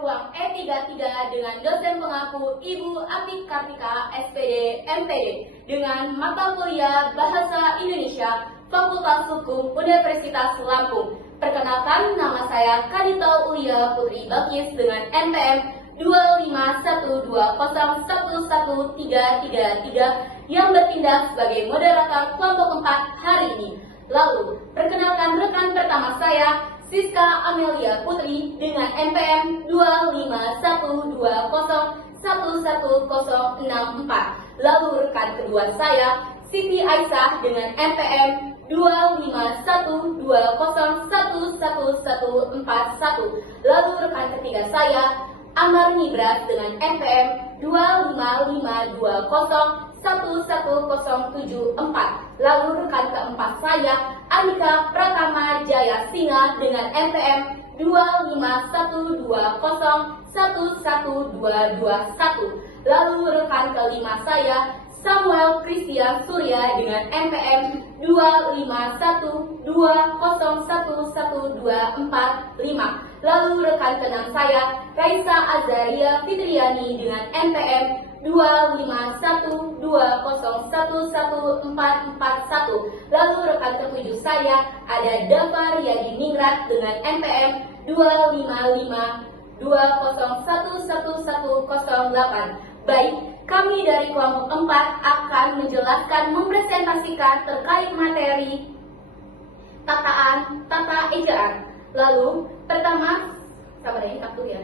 ruang E33 dengan dosen pengaku Ibu Apik Kartika, SPD, MPD, dengan mata kuliah Bahasa Indonesia, Fakultas Hukum Universitas Lampung. Perkenalkan, nama saya Kadita Ulia Putri Bakis dengan NPM 25120113333 yang bertindak sebagai moderator kelompok 4 hari ini. Lalu, perkenalkan rekan pertama saya, Siska Amelia Putri dengan NPM 25120111064. Lalu rekan kedua saya, Siti Aisyah dengan NPM 25120111141. Lalu rekan ketiga saya, Amar Nibras dengan NPM 25520111074. Lalu rekan keempat saya, Anika Pratama Jaya Singa dengan NPM 25120111221. Lalu rekan kelima saya, Samuel Christian Surya dengan NPM 25120111245. Lalu rekan keenam saya, Kaisa Azaria Fitriani dengan NPM 25120111441. Lalu rekan ketujuh saya ada Dafar Yadi Ningrat dengan NPM 25520111108. Baik, kami dari kelompok 4 akan menjelaskan, mempresentasikan terkait materi tata ejaan. Lalu, pertama, sabar ya, satu ya.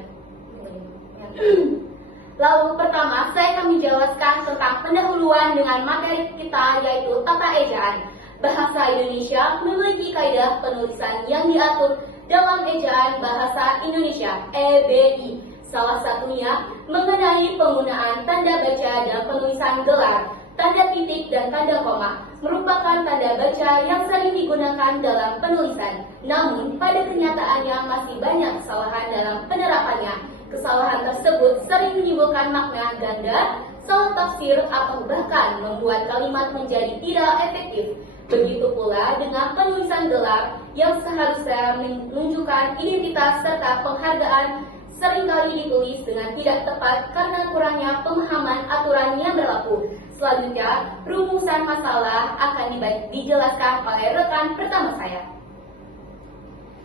Lalu, pertama, saya akan menjelaskan tentang pendahuluan dengan materi kita, yaitu tata ejaan. Bahasa Indonesia memiliki kaidah penulisan yang diatur dalam Ejaan Bahasa Indonesia, EBI. Salah satunya mengenai penggunaan tanda baca dan penulisan gelar, tanda titik dan tanda koma merupakan tanda baca yang sering digunakan dalam penulisan. Namun, pada kenyataannya masih banyak kesalahan dalam penerapannya. Kesalahan tersebut sering menimbulkan makna ganda, salah tafsir, atau bahkan membuat kalimat menjadi tidak efektif. Begitu pula dengan penulisan gelar yang seharusnya menunjukkan identitas serta penghargaan seringkali ditulis dengan tidak tepat karena kurangnya pemahaman aturan yang berlaku. Selanjutnya, rumusan masalah akan dijelaskan oleh rekan pertama saya.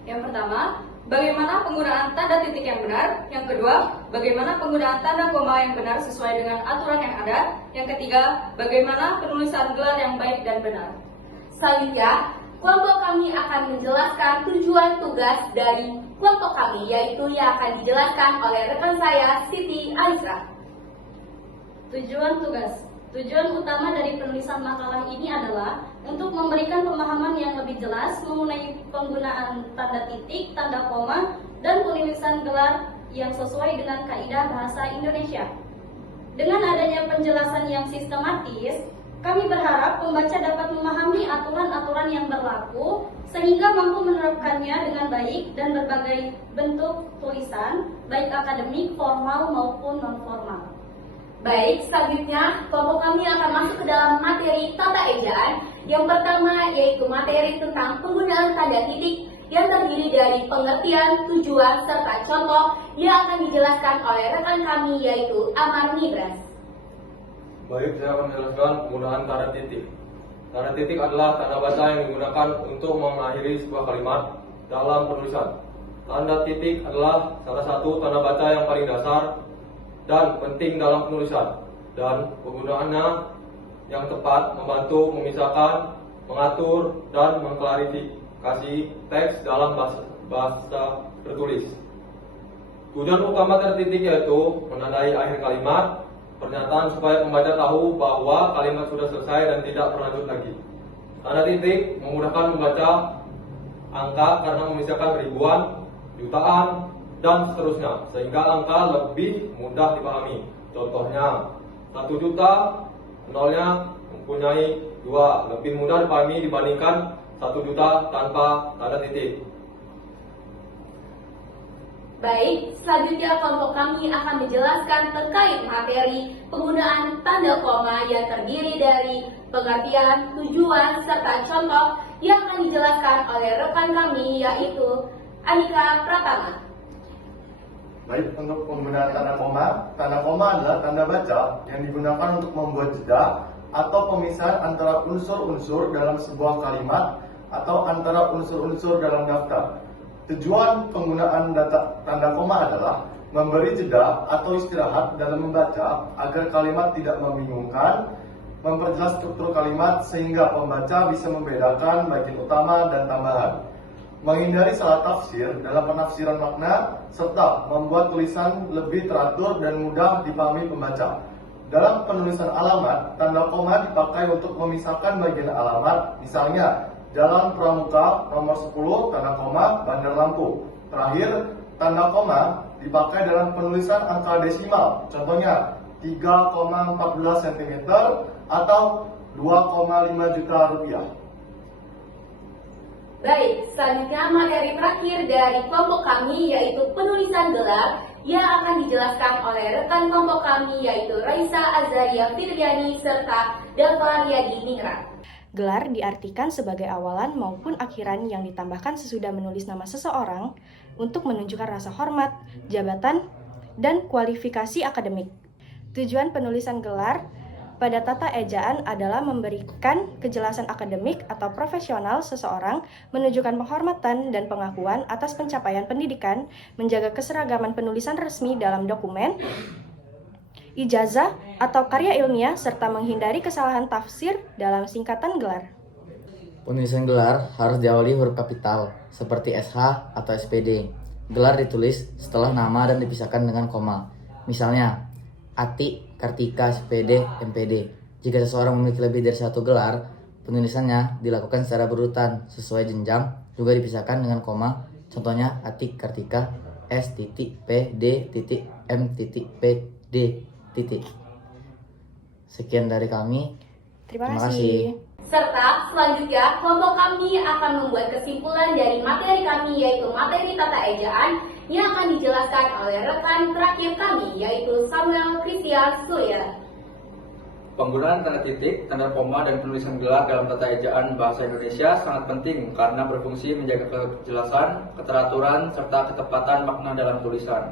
Yang pertama, bagaimana penggunaan tanda titik yang benar. Yang kedua, bagaimana penggunaan tanda koma yang benar sesuai dengan aturan yang ada. Yang ketiga, bagaimana penulisan gelar yang baik dan benar. Selanjutnya, kelompok kami akan menjelaskan tujuan tugas dari kelompok kami, yaitu yang akan dijelaskan oleh rekan saya, Siti Aisyah. Tujuan tugas. Tujuan utama dari penulisan makalah ini adalah untuk memberikan pemahaman yang lebih jelas mengenai penggunaan tanda titik, tanda koma, dan penulisan gelar yang sesuai dengan kaidah bahasa Indonesia. Dengan adanya penjelasan yang sistematis, kami berharap pembaca dapat memahami aturan-aturan yang berlaku sehingga mampu menerapkannya dengan baik dan berbagai bentuk tulisan, baik akademik, formal maupun non-formal. Baik, selanjutnya kelompok kami akan masuk ke dalam materi tata ejaan. Yang pertama yaitu materi tentang penggunaan tanda titik yang terdiri dari pengertian, tujuan, serta contoh yang akan dijelaskan oleh rekan kami yaitu Amar Nibras. Baik, saya akan menjelaskan penggunaan tanda titik. Tanda titik adalah tanda baca yang digunakan untuk mengakhiri sebuah kalimat dalam penulisan. Tanda titik adalah salah satu tanda baca yang paling dasar dan penting dalam penulisan, dan penggunaannya yang tepat membantu memisahkan, mengatur, dan mengklarifikasi teks dalam bahasa tertulis. Tujuan utama tanda titik yaitu menandai akhir kalimat, pernyataan supaya pembaca tahu bahwa kalimat sudah selesai dan tidak berlanjut lagi. Tanda titik memudahkan membaca angka karena memisahkan ribuan, jutaan, dan seterusnya, sehingga angka lebih mudah dipahami. Contohnya, 1 juta, nolnya mempunyai 2, lebih mudah dipahami dibandingkan 1 juta tanpa tanda titik. Baik, selanjutnya kelompok kami akan menjelaskan terkait materi penggunaan tanda koma yang terdiri dari pengertian, tujuan, serta contoh yang akan dijelaskan oleh rekan kami yaitu Anika Pratama. Baik, untuk penggunaan tanda koma adalah tanda baca yang digunakan untuk membuat jeda atau pemisahan antara unsur-unsur dalam sebuah kalimat atau antara unsur-unsur dalam daftar. Tujuan penggunaan tanda koma adalah memberi jeda atau istirahat dalam membaca agar kalimat tidak membingungkan, memperjelas struktur kalimat sehingga pembaca bisa membedakan bagian utama dan tambahan, menghindari salah tafsir dalam penafsiran makna, serta membuat tulisan lebih teratur dan mudah dipahami pembaca. Dalam penulisan alamat, tanda koma dipakai untuk memisahkan bagian alamat, misalnya Jalan Pramuka nomor 10, tanda koma, Bandar Lampung. Terakhir, tanda koma dipakai dalam penulisan angka desimal, contohnya 3,14 cm atau 2,5 juta rupiah. Baik, selanjutnya materi terakhir dari kelompok kami yaitu penulisan gelar yang akan dijelaskan oleh rekan kelompok kami yaitu Raisa Azaria Fitriani serta Dava Riyadi Ningrat. Gelar diartikan sebagai awalan maupun akhiran yang ditambahkan sesudah menulis nama seseorang untuk menunjukkan rasa hormat, jabatan, dan kualifikasi akademik. Tujuan penulisan gelar pada tata ejaan adalah memberikan kejelasan akademik atau profesional seseorang, menunjukkan penghormatan dan pengakuan atas pencapaian pendidikan, menjaga keseragaman penulisan resmi dalam dokumen, ijazah atau karya ilmiah, serta menghindari kesalahan tafsir dalam singkatan gelar. Penulisan gelar harus diawali huruf kapital, seperti SH atau SPD. Gelar ditulis setelah nama dan dipisahkan dengan koma. Misalnya, Ati, Kartika, SPD, MPD. Jika seseorang memiliki lebih dari satu gelar, penulisannya dilakukan secara berurutan sesuai jenjang, juga dipisahkan dengan koma. Contohnya Ati, Kartika, S, P, D, M, P, D, Sekian dari kami. Terima kasih. Serta selanjutnya kelompok kami akan membuat kesimpulan dari materi kami yaitu materi tata ejaan yang akan dijelaskan oleh rekan terakhir kami yaitu Samuel Christian Surya. Penggunaan tanda titik, tanda koma, dan penulisan gelar dalam tata ejaan bahasa Indonesia sangat penting karena berfungsi menjaga kejelasan, keteraturan, serta ketepatan makna dalam tulisan.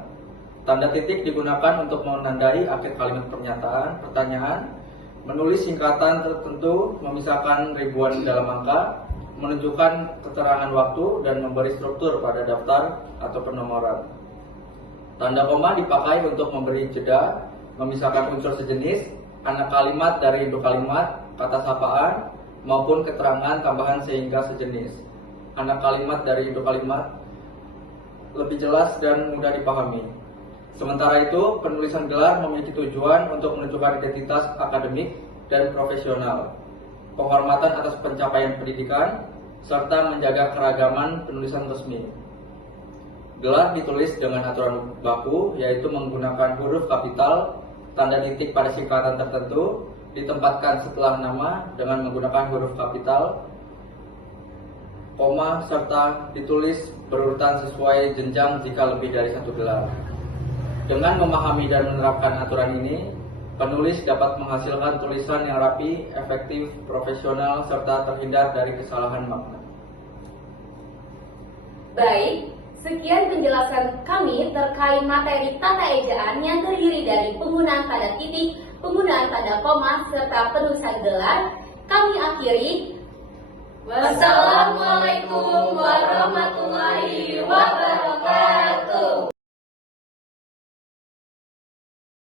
Tanda titik digunakan untuk menandai akhir kalimat pernyataan, pertanyaan, menulis singkatan tertentu, memisahkan ribuan dalam angka, menunjukkan keterangan waktu, dan memberi struktur pada daftar atau penomoran. Tanda koma dipakai untuk memberi jeda, memisahkan unsur sejenis, anak kalimat dari induk kalimat, kata sapaan, maupun keterangan tambahan sehingga sejenis. Anak kalimat dari induk kalimat lebih jelas dan mudah dipahami. Sementara itu, penulisan gelar memiliki tujuan untuk menunjukkan identitas akademik dan profesional, penghormatan atas pencapaian pendidikan, serta menjaga keragaman penulisan resmi. Gelar ditulis dengan aturan baku, yaitu menggunakan huruf kapital, tanda titik pada singkatan tertentu, ditempatkan setelah nama dengan menggunakan huruf kapital, koma, serta ditulis berurutan sesuai jenjang jika lebih dari satu gelar. Dengan memahami dan menerapkan aturan ini, penulis dapat menghasilkan tulisan yang rapi, efektif, profesional, serta terhindar dari kesalahan makna. Baik, sekian penjelasan kami terkait materi tata ejaan yang terdiri dari penggunaan tanda titik, penggunaan tanda koma, serta penulisan gelar. Kami akhiri. Wassalamualaikum